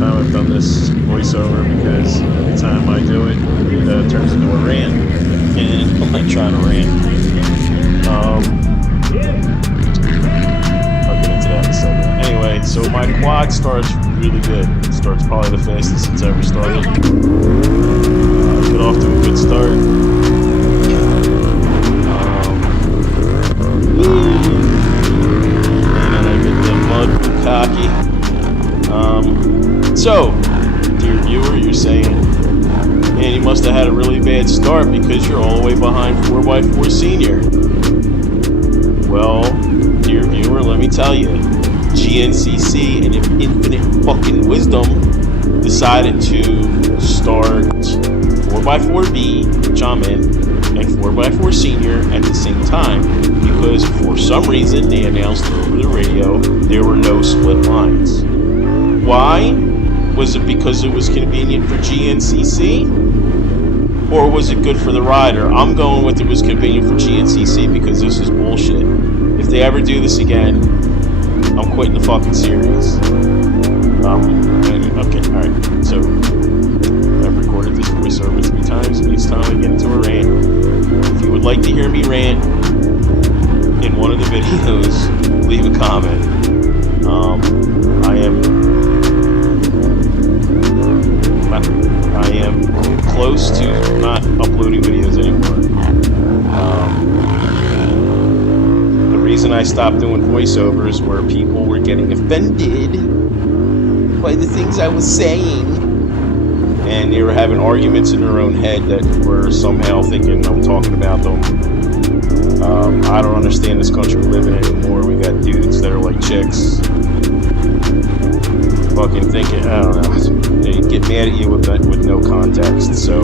time I've done this voiceover because every time I do it, it turns into a rant, and I'm not trying to rant. I'll get into that in a second. Anyway, so my quad starts really good. It starts probably the fastest it's ever started. Get off to a good start. And I get the mud cocky. So, dear viewer, you're saying, man, you must have had a really bad start because you're all the way behind 4x4 Senior. Well, dear viewer, let me tell you, GNCC and infinite fucking wisdom decided to start 4x4B, which I'm in, and 4x4 Senior at the same time because for some reason they announced over the radio there were no split lines. Why? Was it because it was convenient for GNCC? Or was it good for the rider? I'm going with it was convenient for GNCC because this is bullshit. If they ever do this again, I'm quitting the fucking series. Okay, alright. So, I've recorded this voiceover 3 times, and each time I get into a rant. If you would like to hear me rant in one of the videos, leave a comment. I am close to not uploading videos anymore. The reason I stopped doing voiceovers were people were getting offended by the things I was saying, and they were having arguments in their own head that were somehow thinking I'm talking about them. I don't understand this country we live in anymore. We got dudes that are like chicks, fucking thinking, I don't know, they get mad at you with no context. So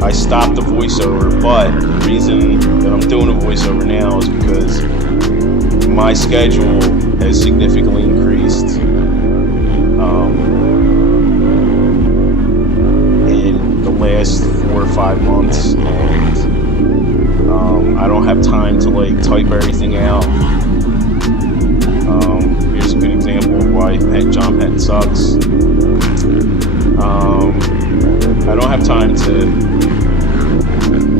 I stopped the voiceover, but the reason that I'm doing a voiceover now is because my schedule has significantly increased in the last 4 or 5 months, and I don't have time to like type everything out. Here's a good example of why John Penton sucks. I don't have time to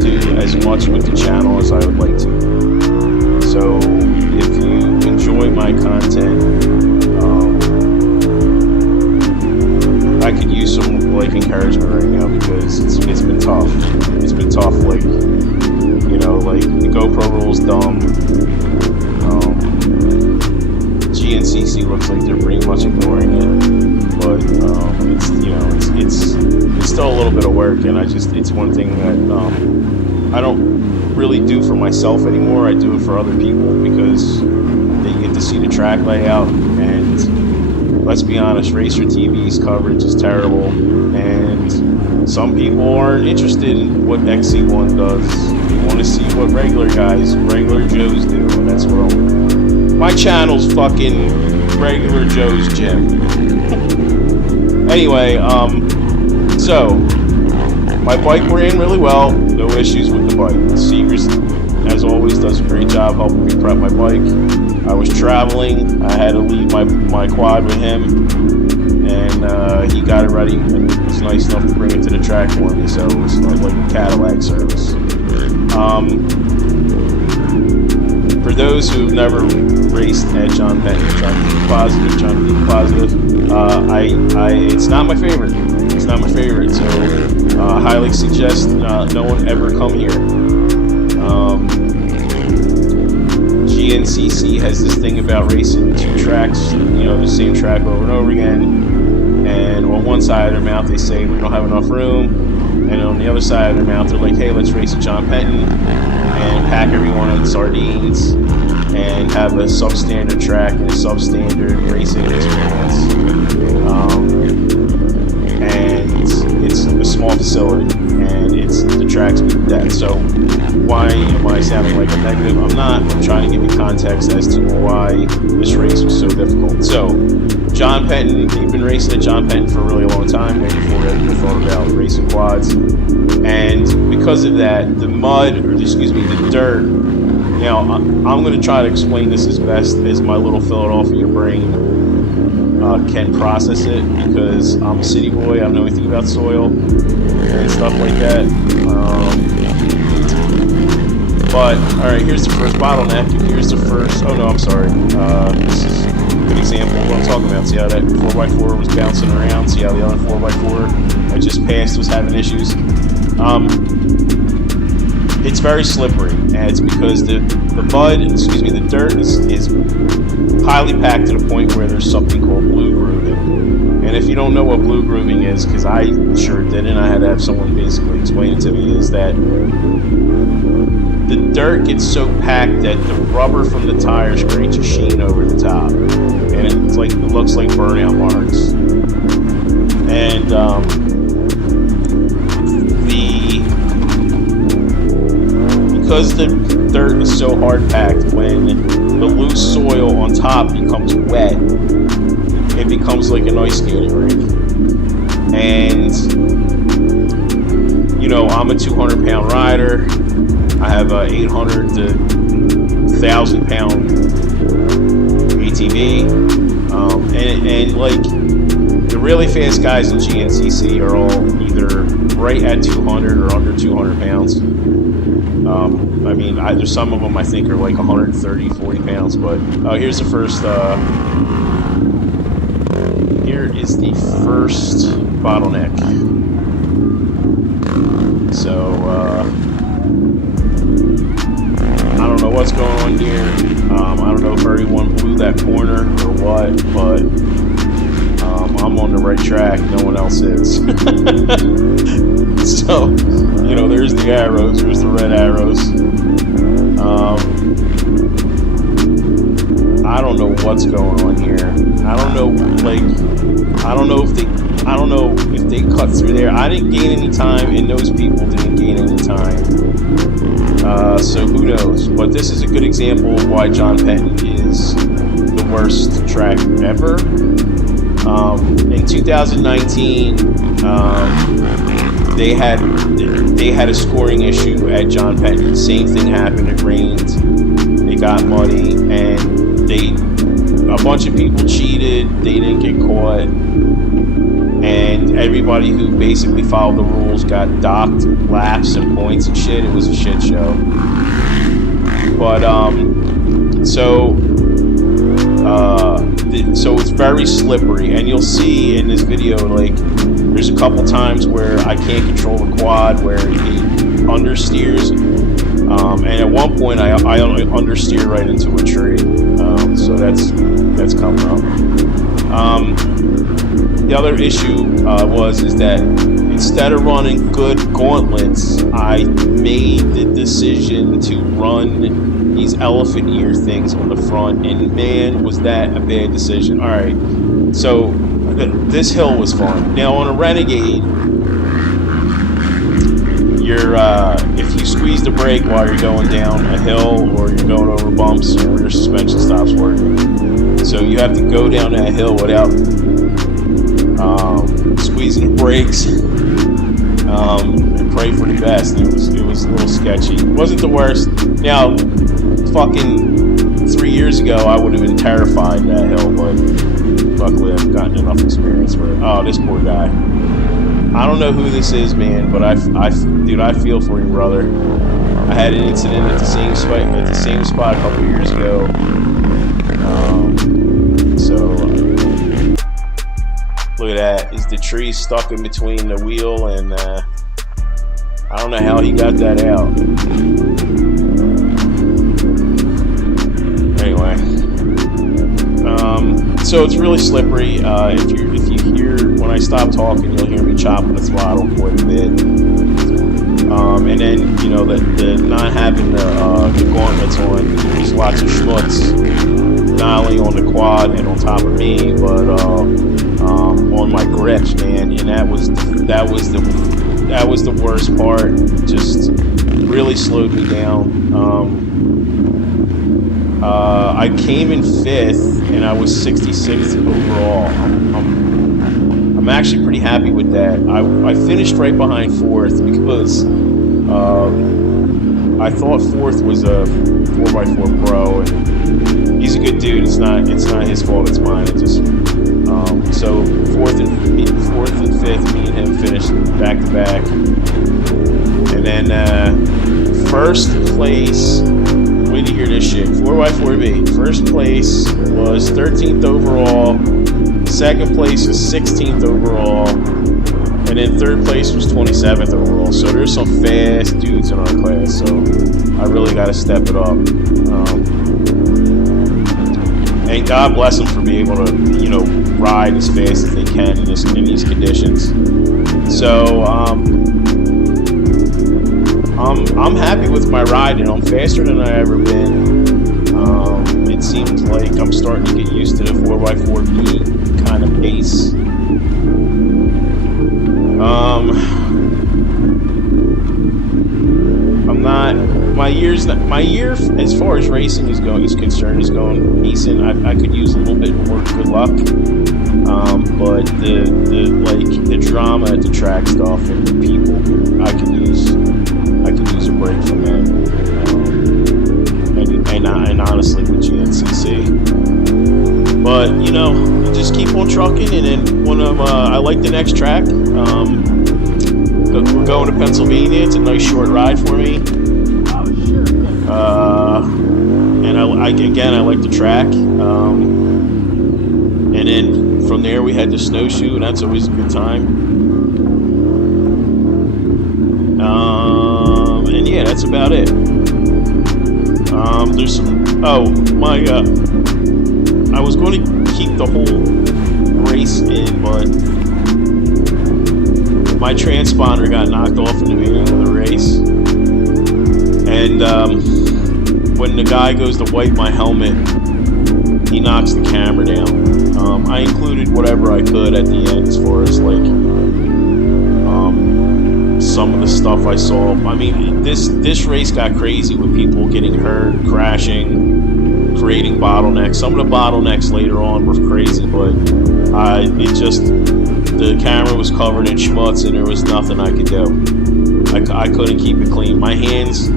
do as much with the channel as I would like to. So if you enjoy my content, I could use some like encouragement right now because it's been tough. It's been tough, like, you know, like the GoPro rule's dumb. GNCC looks like they're pretty much ignoring it, but it's, you know, it's still a little bit of work, and it's one thing that I don't really do for myself anymore. I do it for other people because they get to see the track layout, and let's be honest, Racer TV's coverage is terrible, and some people aren't interested in what XC1 does. They want to see what regular Joes do, and that's what my channel's fucking regular Joe's gym. Anyway, so my bike ran really well, no issues with the bike. Seegers, as always, does a great job helping me prep my bike. I was traveling, I had to leave my quad with him, and he got it ready and was nice enough to bring it to the track for me, so it was like a Cadillac service. For those who've never raced at John Penton, trying to be positive, it's not my favorite. It's not my favorite, so I highly suggest no one ever come here. GNCC has this thing about racing 2 tracks, you know, the same track over and over again, and on one side of their mouth they say we don't have enough room, and on the other side of their mouth they're like, hey, let's race at John Penton and pack everyone on sardines and have a substandard track and a substandard racing experience. And it's a small facility, and the track's being dead. So why am I sounding like a negative? I'm not. I'm trying to give you context as to why this race was so difficult. So John Penton, they've been racing at John Penton for a really long time, maybe before I even thought about racing quads. And because of that, the dirt Now, I'm going to try to explain this as best as my little Philadelphia brain can process it, because I'm a city boy. I don't know anything about soil and stuff like that. But, alright, here's the first bottleneck. Here's the first... Oh, no, I'm sorry. This is a good example of what I'm talking about. See how that 4x4 was bouncing around? See how the other 4x4 I just passed was having issues? It's very slippery, and it's because the dirt is highly packed to the point where there's something called blue grooving. And if you don't know what blue grooving is, because I sure didn't, I had to have someone basically explain it to me, is that the dirt gets so packed that the rubber from the tires creates a sheen over the top, and it looks like burnout marks. And because the dirt is so hard packed, when the loose soil on top becomes wet, it becomes like an ice skating rink. And you know, I'm a 200-pound rider. I have a 800 to 1,000-pound ATV, and like the really fast guys in GNCC are all either right at 200 or under 200 pounds. I mean, there's some of them I think are like 130, 40 pounds, but here's the first, here is the first bottleneck. So, I don't know what's going on here. I don't know if everyone blew that corner or what, but I'm on the right track. No one else is. So, you know, there's the arrows. There's the red arrows. I don't know what's going on here. I don't know if they cut through there. I didn't gain any time, and those people didn't gain any time. So who knows? But this is a good example of why John Penton is the worst track ever. In 2019, they had a scoring issue at John Penton. Same thing happened. It rained. It got muddy, and a bunch of people cheated. They didn't get caught, and everybody who basically followed the rules got docked laps and points and shit. It was a shit show. But so it's very slippery, and you'll see in this video, like, there's a couple times where I can't control the quad, where he understeers, and at one point I understeer right into a tree. So that's coming up. The other issue is that instead of running good gauntlets, I made the decision to run these elephant ear things on the front, and man, was that a bad decision. All right, so this hill was fun. Now on a Renegade, if you squeeze the brake while you're going down a hill or you're going over bumps, your suspension stops working. So you have to go down that hill without squeezing the brakes, and pray for the best. It was a little sketchy. It wasn't the worst. Now, fucking 3 years ago, I would have been terrified that hill, but luckily I've gotten enough experience where, oh, this poor guy. I don't know who this is, man, but dude, I feel for you, brother. I had an incident at the same spot a couple years ago. Look at that. Is the tree stuck in between the wheel and I don't know how he got that out. Anyway, so it's really slippery. If you hear when I stop talking, you'll hear me chopping the throttle quite a bit. And then, you know, the not having the gauntlets on, there's lots of schmutz, not only on the quad and on top of me, but on my grips, man. And that was the worst part. Just really slowed me down. I came in 5th, and I was 66th overall. I'm actually pretty happy with that. I finished right behind 4th because I thought fourth was a 4x4 pro, and he's a good dude. It's not his fault. It's mine. It just so fourth and fifth, me and him finished back to back, and then first place. Wait to hear this shit. 4x4B. First place was 13th overall. Second place was 16th overall. And then third place was 27th overall. So there's some fast dudes in our class. So I really got to step it up. And God bless them for being able to, ride as fast as they can in these conditions. So I'm happy with my riding. I'm faster than I ever been. It seems like I'm starting to get used to the 4x4B kind of pace. I'm not. My year as far as racing is concerned is going decent. I could use a little bit more good luck. But the drama at the track stuff and the people, I could use a break from that. And honestly with GNCC. But you just keep on trucking, and then when I like the next track. We're going to Pennsylvania. It's a nice short ride for me. And I like the track. And then from there we had the snowshoe, and that's always a good time. And yeah, that's about it. There's some. Oh my God! I was going to keep the whole race in, but my transponder got knocked off in the beginning of the race, and when the guy goes to wipe my helmet, he knocks the camera down. I included whatever I could at the end as far as like some of the stuff I saw. I mean, this race got crazy with people getting hurt, crashing, creating bottlenecks. Some of the bottlenecks later on were crazy, but the camera was covered in schmutz, and there was nothing I could do. I couldn't keep it clean. My hands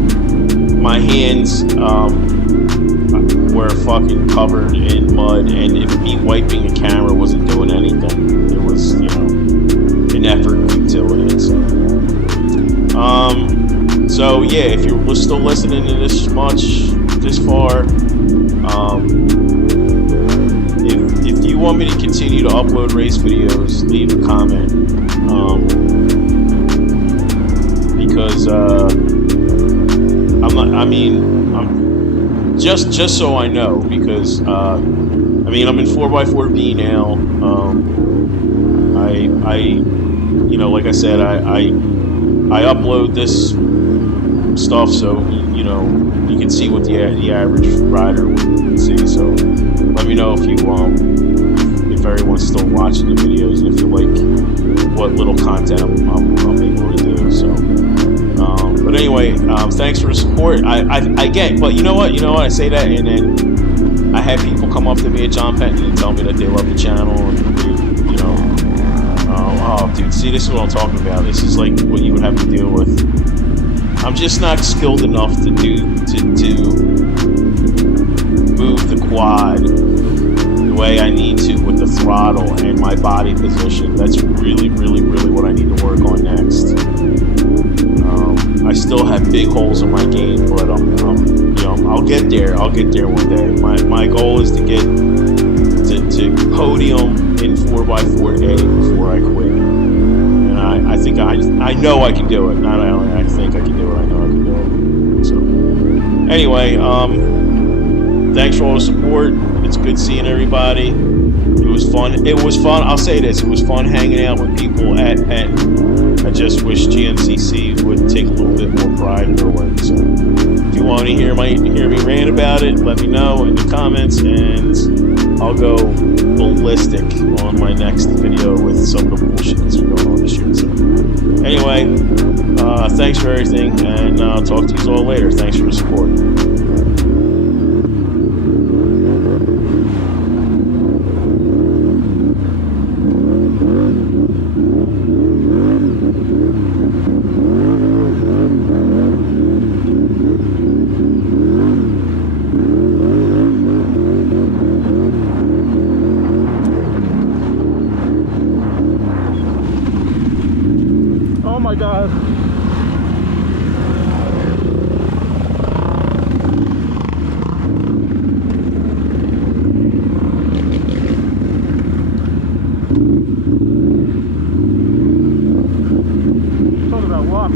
were fucking covered in mud, and if me wiping the camera wasn't doing anything, it was an effort and futility. So yeah, if you're still listening to this far, if you want me to continue to upload race videos, leave a comment. Because I'm just so I know, because I'm in 4x4B now. Like I said, I upload this stuff so you can see what the average rider would see. So let me know if everyone's still watching the videos, and if you like what little content I'm able to do. So but anyway, thanks for the support. I get, but you know what, I say that, and then I have people come up to me at John Penton and tell me that they love the channel, and oh dude, see, this is what I'm talking about. This is like what you would have to deal with. I'm just not skilled enough to move the quad the way I need to with the throttle and my body position. That's really, really, really what I need to work on next. I still have big holes in my game, but I'll get there. I'll get there one day. My goal is to get to podium in 4x4A before I quit. And I think I know I can do it. Not only I think I can do it, I know I can do it. So anyway, thanks for all the support. It's good seeing everybody. It was fun. I'll say this. It was fun hanging out with people at Penton. I just wish GNCC would take a little bit more pride in their work. So if you want to hear me rant about it, let me know in the comments, and I'll go ballistic on my next video with some of the bullshit that's been going on this year. So anyway, thanks for everything, and I'll talk to you all later. Thanks for the support. my God. Talk about luck.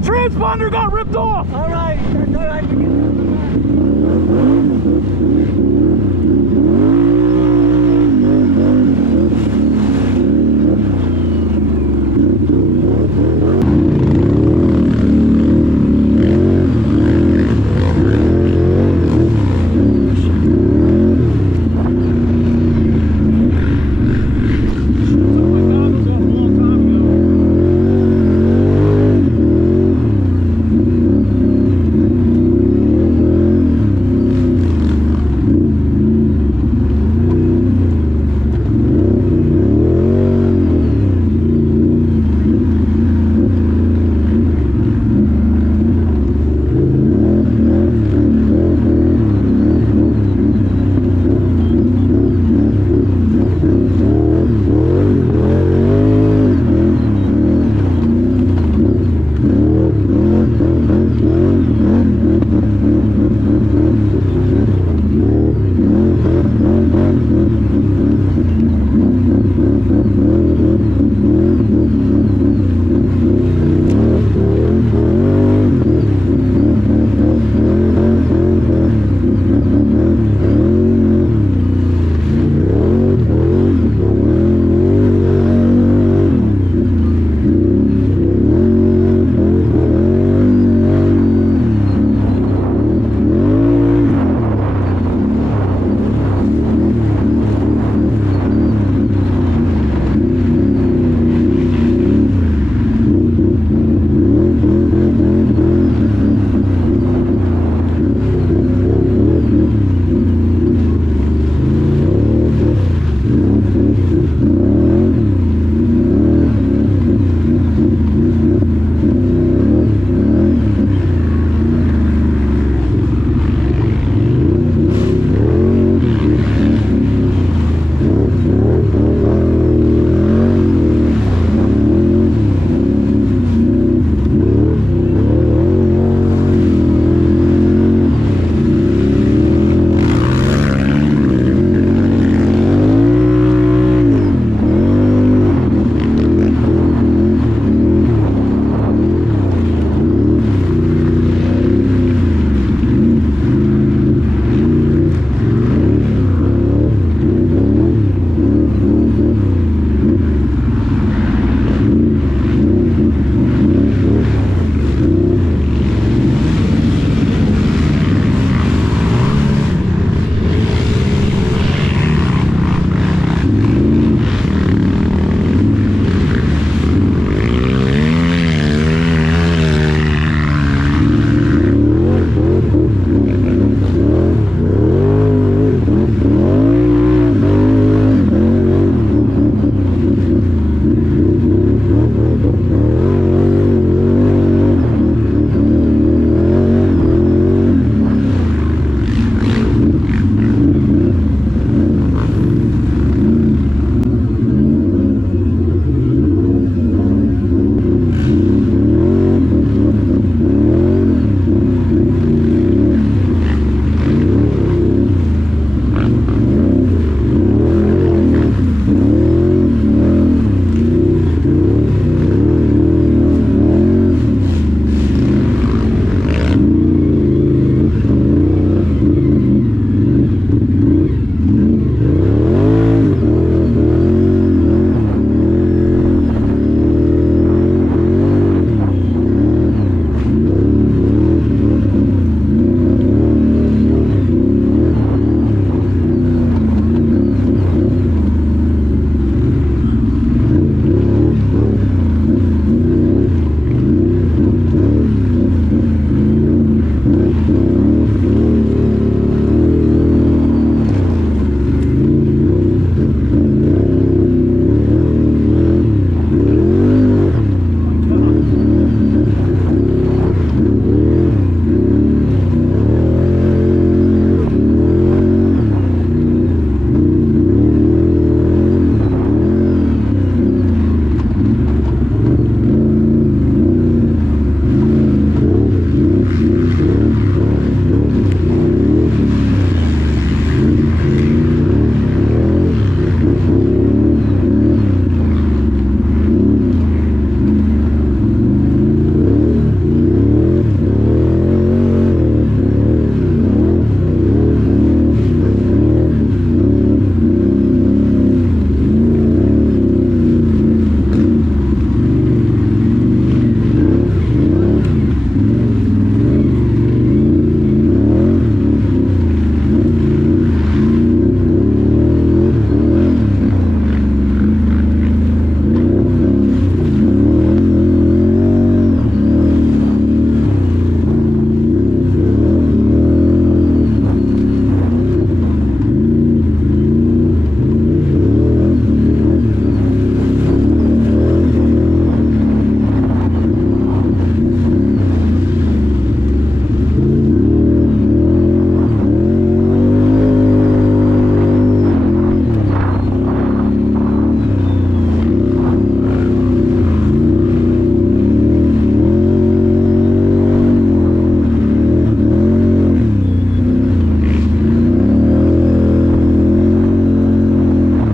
My transponder got ripped off! All right, that's all right.